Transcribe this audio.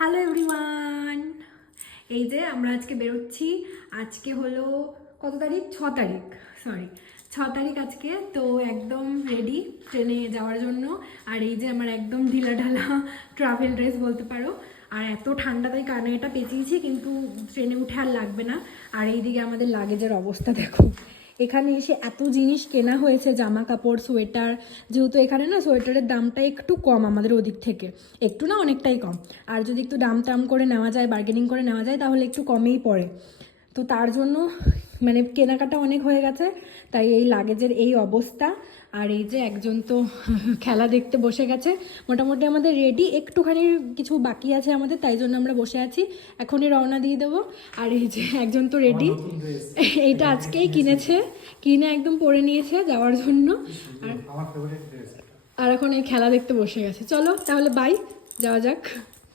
Hello everyone, এই যে আমরা আজকে বেরোচ্ছি। আজকে হলো কত তারিখ? 6 তারিখ, সরি 6 তারিখ আজকে। তো একদম রেডি ট্রেনে যাওয়ার জন্য। আর এই যে আমার একদম ঢিলাঢালা ট্রাভেল ড্রেস বলতে পারো। আর এত ঠান্ডা তাই কানে এটা পেঁচিয়েছি, কিন্তু ট্রেনে উঠে আর লাগবে না। আর এইদিকে আমাদের লাগেজের অবস্থা দেখো। এখানে এসে এত জিনিস কেনা হয়েছে, জামা কাপড়, সোয়েটার। যেহেতু এখানে না সোয়েটারের দামটা একটু কম আমাদের ওদিক থেকে, একটু না অনেকটাই কম। আর যদি একটু দাম টাম করে নেওয়া যায়, বার্গেনিং করে নেওয়া যায়, তাহলে একটু কমেই পড়ে। তো তার জন্য মানে কেনাকাটা অনেক হয়ে গেছে, তাই এই লাগেজের এই অবস্থা। আর এই যে একজন তো খেলা দেখতে বসে গেছে। মোটামুটি আমাদের রেডি, একটুখানি কিছু বাকি আছে আমাদের, তাই জন্য আমরা বসে আছি। এখনই রওনা দিয়ে দেবো। আর এই যে একজন তো রেডি, এইটা আজকেই কিনেছে, কিনে একদম পরে নিয়েছে যাওয়ার জন্য। আর এখন এই খেলা দেখতে বসে গেছে। চলো তাহলে বাই, যাওয়া যাক।